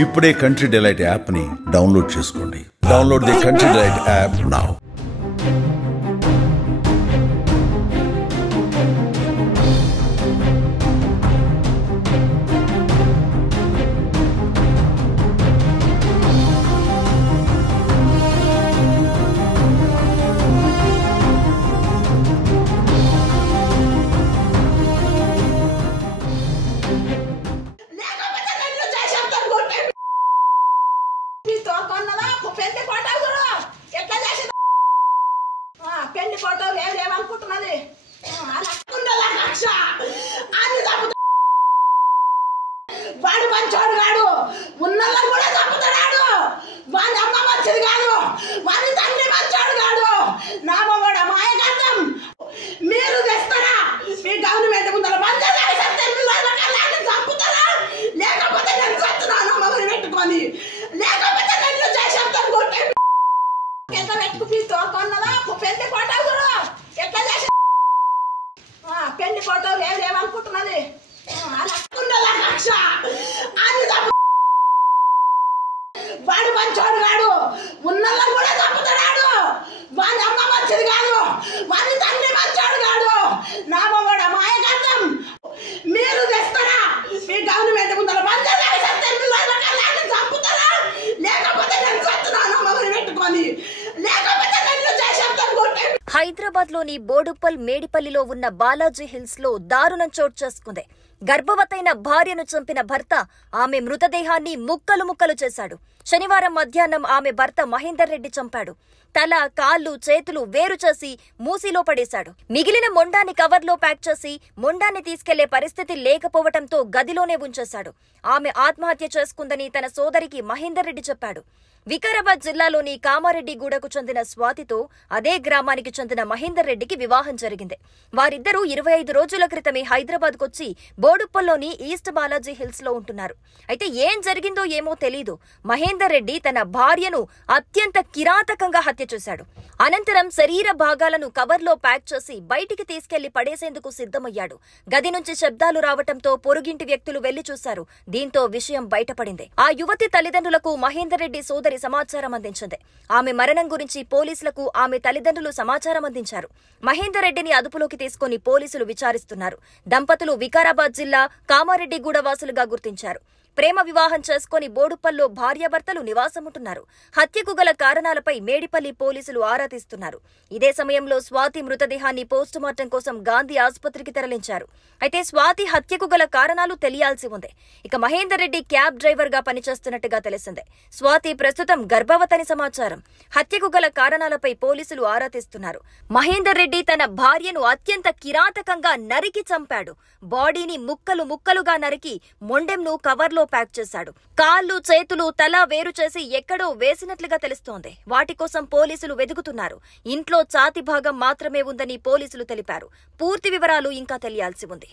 ఇప్పుడే country delight app ని download చేసుకోండి. Download the country delight app now. పెళ్లి ఫోటో ఏమనుకుంటున్నది వాడు మంచోడు కాడు, ఉన్నల్లా కూడా చంపుతాడు. వాడి అమ్మ మంచిది కాదు, వాడి తండ్రి మంచోడు కాడు. నా మొగడ మాయకాంతం మీరు తెస్తారా? మీ గవర్నమెంట్ ముందర బంద్ చంపుతారా? లేకపోతే నేను చస్తున్నాను మొగలు పెట్టుకొని, లేకపోతే నేను చేసేస్తాను కొట్టే ఎంత పెట్టుకు కొన్నదా. పెళ్లి ఫోటో చూడు ఎట్లా చేసి పెళ్లి ఫోటో ఏమనుకుంటున్నది వాడు మంచోడు కాడు, ఉన్నల్లా కూడా చంపుతాడు. వాడి అమ్మ మంచిది కాదు, వాడి తండ్రి మంచోడు కాడు. నా మొగడ మాయకాంతం మీరు తెస్తారా? మీ గవర్నమెంట్ ముందర బంద్ చంపుతారా? లేకపోతే నేను చస్తున్నాను మొగలు పెట్టుకొని, లేకపోతే నేను చేసేస్తాను కొట్టే. హైదరాబాద్ లోని బోడుప్పల్ మేడిపల్లిలో ఉన్న బాలాజీ హిల్స్ లో దారుణం చోటు చేసుకుంది. గర్భవతైన భార్యను చంపిన భర్త ఆమె మృతదేహాన్ని ముక్కలు ముక్కలు చేశాడు. శనివారం మధ్యాహ్నం ఆమె భర్త మహేందర్ రెడ్డి చంపాడు. తల, కాళ్లు, చేతులు వేరు చేసి మూసీలో పడేశాడు. మిగిలిన మొండాన్ని కవర్లో ప్యాక్ చేసి మొండాన్ని తీసుకెళ్లే పరిస్థితి లేకపోవడంతో గదిలోనే ఉంచేశాడు. ఆమె ఆత్మహత్య చేసుకుందని తన సోదరికి మహేందర్ రెడ్డి చెప్పాడు. వికారాబాద్ జిల్లాలోని కామారెడ్డిగూడకు చెందిన స్వాతితో అదే గ్రామానికి చెందిన మహేందర్ రెడ్డికి వివాహం జరిగింది. వారిద్దరూ 25 రోజుల క్రితమే హైదరాబాద్ కొచ్చి బోడుప్పల్లోని ఈస్ట్ బాలాజీ హిల్స్ లో ఉంటున్నారు. అయితే ఏం జరిగిందో ఏమో తెలీదు. మహేందర్ రెడ్డి తన భార్యను అత్యంత కిరాతకంగా హత్య చేశాడు. అనంతరం శరీర భాగాలను కవర్లో ప్యాక్ చేసి బయటికి తీసుకెళ్లి పడేసేందుకు సిద్ధమయ్యాడు. గది నుంచి శబ్దాలు రావటంతో పొరుగింటి వ్యక్తులు వెళ్లి చూశారు. దీంతో విషయం బయటపడింది. ఆ యువతి తల్లిదండ్రులకు మహేందర్ రెడ్డి సోదరి సమాచారం అందించింది. ఆమె మరణం గురించి పోలీసులకు ఆమె తల్లిదండ్రులు సమాచారం అందించారు. మహేందర్ రెడ్డిని అదుపులోకి తీసుకుని పోలీసులు విచారిస్తున్నారు. దంపతులు వికారాబాద్ జిల్లా కామారెడ్డిగూడ వాసులుగా గుర్తించారు. ప్రేమ వివాహం చేసుకుని బోడుప్పల్లో భార్యాభర్తలు నివాసముంటున్నారు. హత్యకు గల కారణాలపై మేడిపల్లి పోలీసులు ఆరా తీస్తున్నారు. ఇదే సమయంలో స్వాతి మృతదేహాన్ని పోస్టుమార్టం కోసం గాంధీ ఆసుపత్రికి తరలించారు. అయితే స్వాతి హత్యకు గల కారణాలు తెలియాల్సి ఉంది. ఇక మహేందర్ రెడ్డి క్యాబ్ డ్రైవర్ గా పనిచేస్తున్నట్టుగా తెలిసిందే. స్వాతి ప్రస్తుతం గర్భవతని సమాచారం. హత్యకు గల కారణాలపై పోలీసులు ఆరా తీస్తున్నారు. మహేందర్ రెడ్డి తన భార్యను అత్యంత కిరాతకంగా నరికి చంపాడు. బాడీని ముక్కలు ముక్కలుగా నరికి మొండెంను కవర్లో ప్యాక్ చేశాడు. కాళ్లు, చేతులు, తల వేరు చేసి ఎక్కడో వేసినట్లుగా తెలుస్తోంది. వాటి కోసం పోలీసులు వెదుకుతున్నారు. ఇంట్లో ఛాతి భాగం మాత్రమే ఉందని పోలీసులు తెలిపారు. పూర్తి వివరాలు ఇంకా తెలియాల్సి ఉంది.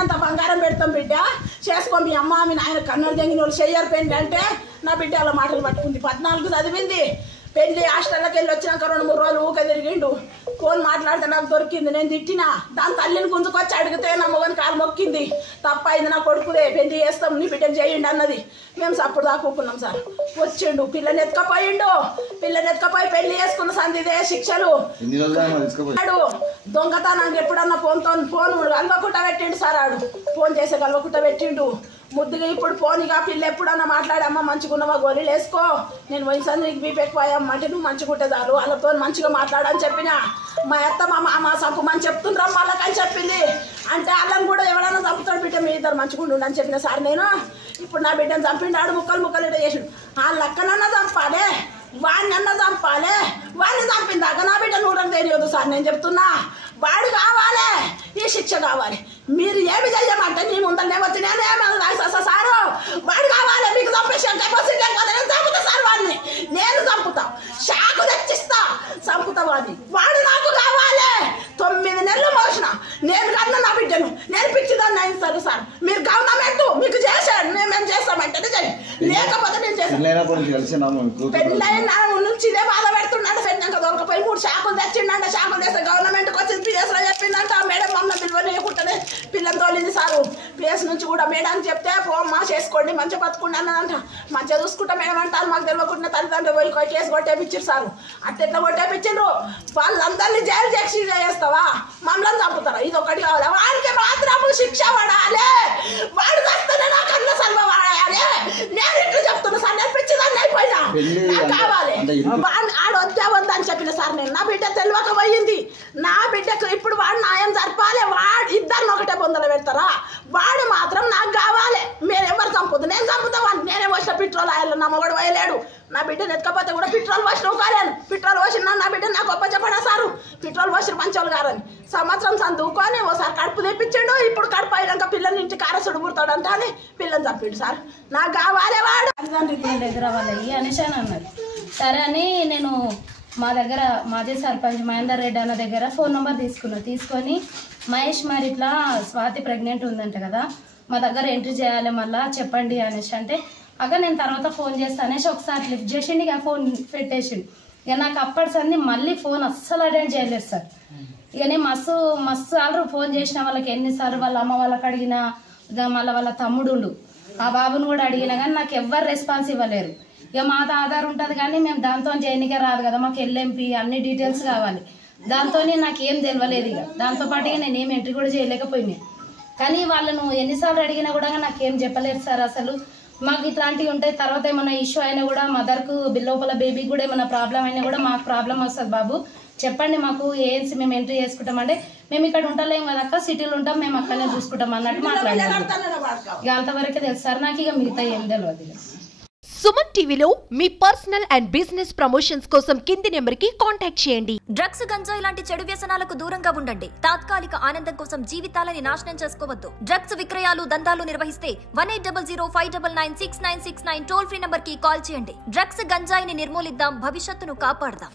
అంత బంగారం పెడతాం బిడ్డ, చేసుకో మీ అమ్మ మీ నాయన కన్నులు తెంగిన వాళ్ళు చెయ్యారు పెళ్లి అంటే నా బిడ్డ అలా మాటలు పట్టుకుంది. 14 చదివింది. పెళ్లి హాస్టల్లోకి వెళ్ళి వచ్చినాక 2-3 రోజులు ఊక తిరిగిండు. ఫోన్ మాట్లాడితే నాకు దొరికింది. నేను తిట్టినా. దాని తల్లిని గుంజుకొచ్చి అడిగితే నా మొగని కాలు మొక్కింది. తప్పైంది, నా కొడుకుదే, పెళ్లి చేస్తాం, నీ బిడ్డను చేయండి అన్నది. మేము సప్పుడు దాక్కున్నాం సార్. వచ్చిండు, పిల్లని ఎత్తుకపోయిండు. పిల్లని ఎత్తుకపోయి పెళ్లి చేసుకున్న సందిదే శిక్షలు. దొంగతనానికి ఎప్పుడన్నా ఫోన్ కలవకుండా పెట్టిండు సార్. ఆడు ఫోన్ చేసే కలవకుండా పెట్టిండు. ముద్దుగా ఇప్పుడు పోనీగా పిల్ల ఎప్పుడన్నా మాట్లాడమ్మా మంచిగున్నవా గోళీలు వేసుకో, నేను వయసు నీకు బీపీ ఎక్కువయ్యమ్మంటే నువ్వు మంచిగుంటే చాలు, వాళ్ళతో మంచిగా మాట్లాడని చెప్పిన. మా అత్త మా మామ చంపమని చెప్తుండ్రా వాళ్ళకని చెప్పింది. అంటే వాళ్ళని కూడా ఎవరైనా చంపుతాడు బిడ్డ, మీ ఇద్దరు మంచిగుండు అని చెప్పిన సార్ నేను. ఇప్పుడు నా బిడ్డను చంపిండాడు, ముక్కలు ఇట్లా చేసిండు. వాళ్ళ లెక్కనన్నా చంపాలే, వాడిని అన్న చంపాలే. వాడిని చంపిందాక నా బిడ్డ నూటకు తెలియదు సార్. నేను చెప్తున్నా, వాడు కావాలి, ఈ శిక్ష కావాలి. మీరు ఏమి చెయ్యమంటే నీ ముందరనే వచ్చి నేనేమన్నా సారు వాడు కావాలి. మీకు చంపేసాను చంపుతా సార్ వాడిని, నేను చంపుతా, షాకు తెచ్చిస్తా, చంపుతా వాడిని. వాడు నాకు కావాలి. 9 నెలలు మోసిన నేను కన్నా నా బిడ్డను, నేను పిచ్చిదాన్ని అయింది సార్. సార్ మీరు గవర్నమెంట్ మీకు చేశాను, మేము చేస్తామంటే లేకపోతే నేను చేస్తాను. పెళ్ళైనా నుంచి ఇదే బాధ పెడుతున్నాడు. పెళ్ళాక దొరకపోయి 3 షాకులు తెచ్చిండంట. షాకులు తెస్తే గవర్నమెంట్కి వచ్చి పిఎస్లో చెప్పిందంట. మేడం మమ్మల్ని పిలువలేకుండానే పిల్లని తోలింది సారు. పిఎస్ నుంచి కూడా మేడానికి చెప్తే మా చేసుకోండి మంచిగా బతుకుండి అన్నదంట. మంచిగా చూసుకుంటా మేడం అంటారు. మాకు తెలియకుండా తల్లిదండ్రులు పోయి కేసు కొట్టేపిచ్చారు సారు. అట్టెట్లా కొట్టేపిచ్చిండ్రు. వాళ్ళందరినీ జైలు శిక్ష చేస్తావా, మమ్మల్ని చంపుతారా? ఇది ఒకటి కావాలి. వాడికి మాత్రం శిక్ష పడాలి. వాడు వస్తేనే నా కన్న సర్వ వాడాలి. నేను ఇట్లా చెప్తున్నా సార్, నేను పిచ్చిదాన్ని అయిపోయినా. నాకు కావాలి. ఆడు వద్దే వద్దని చెప్పిన సార్. నేను నా బిడ్డ తెలియక పోయింది. నా బిడ్డకు ఇప్పుడు వాడు న్యాయం జరపాలి. వాడు ఇద్దరిని ఒకటే బొందలు పెడతారా? వాడు మాత్రం నాకు కావాలి. మీరు ఎవరు చంపుతుంది? నేను చంపుతావాన్ని. నేనే పోసిన పెట్రోల్ ఆయిల్ నా మొగడు పోయలేడు. నా బిడ్డను ఎత్తుకపోతే కూడా పెట్రోల్ పోసిన కాలేను. పెట్రోల్ పోసిన నా బిడ్డ నాకు గొప్ప చెప్పడా సారు. పెట్రోల్ పోసిన మంచోళ్ళు గారని సంవత్సరం చదువుకొని ఓసారి కడుపు తెప్పించాడు. ఇప్పుడు కడుపు అయినాక పిల్లల్ని ఇంటి కారసుడు పుడతాడంట అని పిల్లని చంపిండు సార్. నాకు కావాలి వాడు. దగ్గర వాళ్ళకి అనేసి అని అన్నారు. సరే అని నేను మా దగ్గర మాజీ సర్పంచ్ మహేందర్ రెడ్డి అన్న దగ్గర ఫోన్ నెంబర్ తీసుకొని మహేష్ మరి ఇట్లా స్వాతి ప్రెగ్నెంట్ ఉందంట కదా, మా దగ్గర ఎంట్రీ చేయాలి మళ్ళీ చెప్పండి అనేసి అంటే, అక్కడ నేను తర్వాత ఫోన్ చేస్తాను అనేసి ఒకసారి లిఫ్ట్ చేసిండు. ఇక ఫోన్ పెట్టేసిండు. ఇక నాకు అప్పటిసంది మళ్ళీ ఫోన్ అస్సలు అటెండ్ చేయలేదు సార్. ఇక నేను మస్తు సార్లు ఫోన్ చేసిన వాళ్ళకి, ఎన్నిసార్లు వాళ్ళ అమ్మ వాళ్ళకి అడిగినా, మళ్ళీ వాళ్ళ తమ్ముడు ఆ బాబుని కూడా అడిగినా కానీ నాకు ఎవ్వరు రెస్పాన్స్ ఇవ్వలేరు. ఇక మాతో ఆధార్ ఉంటుంది కానీ మేము దాంతో చేయనికే రాదు కదా, మాకు ఎల్ఎంపీ అన్ని డీటెయిల్స్ కావాలి. దాంతో నాకు ఏం తెలియలేదు. ఇక దాంతోపాటుగా నేను ఏం ఎంట్రీ కూడా చేయలేకపోయినా. కానీ వాళ్ళను ఎన్నిసార్లు అడిగినా కూడా నాకేం చెప్పలేదు సార్. అసలు మాకు ఇట్లాంటివి ఉంటాయి. తర్వాత ఏమైనా ఇష్యూ అయినా కూడా మదర్కు లోపల బేబీకి కూడా ఏమైనా ప్రాబ్లం అయినా కూడా మాకు ప్రాబ్లం వస్తుంది బాబు, చెప్పండి మాకు ఏఎన్సీ మేము ఎంట్రీ చేసుకుంటామంటే, మేము ఇక్కడ ఉంటలేము కదా అక్క, సిటీలో ఉంటాం, మేము అక్కడనే చూసుకుంటాం అన్నట్టు మాట్లాడారు. ఇక అంతవరకే తెలుసు సార్ నాకు. ఇక మిగతా ఏం తెలియదు. సుమన్ టీవీలో మీ పర్సనల్ అండ్ బిజినెస్ ప్రమోషన్స్ కోసం కింది నెంబర్కి కాంటాక్ట్ చేయండి. డ్రగ్స్, గంజాయి లాంటి చెడు వ్యసనాలకు దూరంగా ఉండండి. తాత్కాలిక ఆనందం కోసం జీవితాలని నాశనం చేసుకోవద్దు. డ్రగ్స్ విక్రయాలు, దందాలు నిర్వహిస్తే 1800599699 టోల్ ఫ్రీ నంబర్ కి కాల్ చేయండి. డ్రగ్స్, గంజాయిని నిర్మూలిద్దాం, భవిష్యత్తును కాపాడదాం.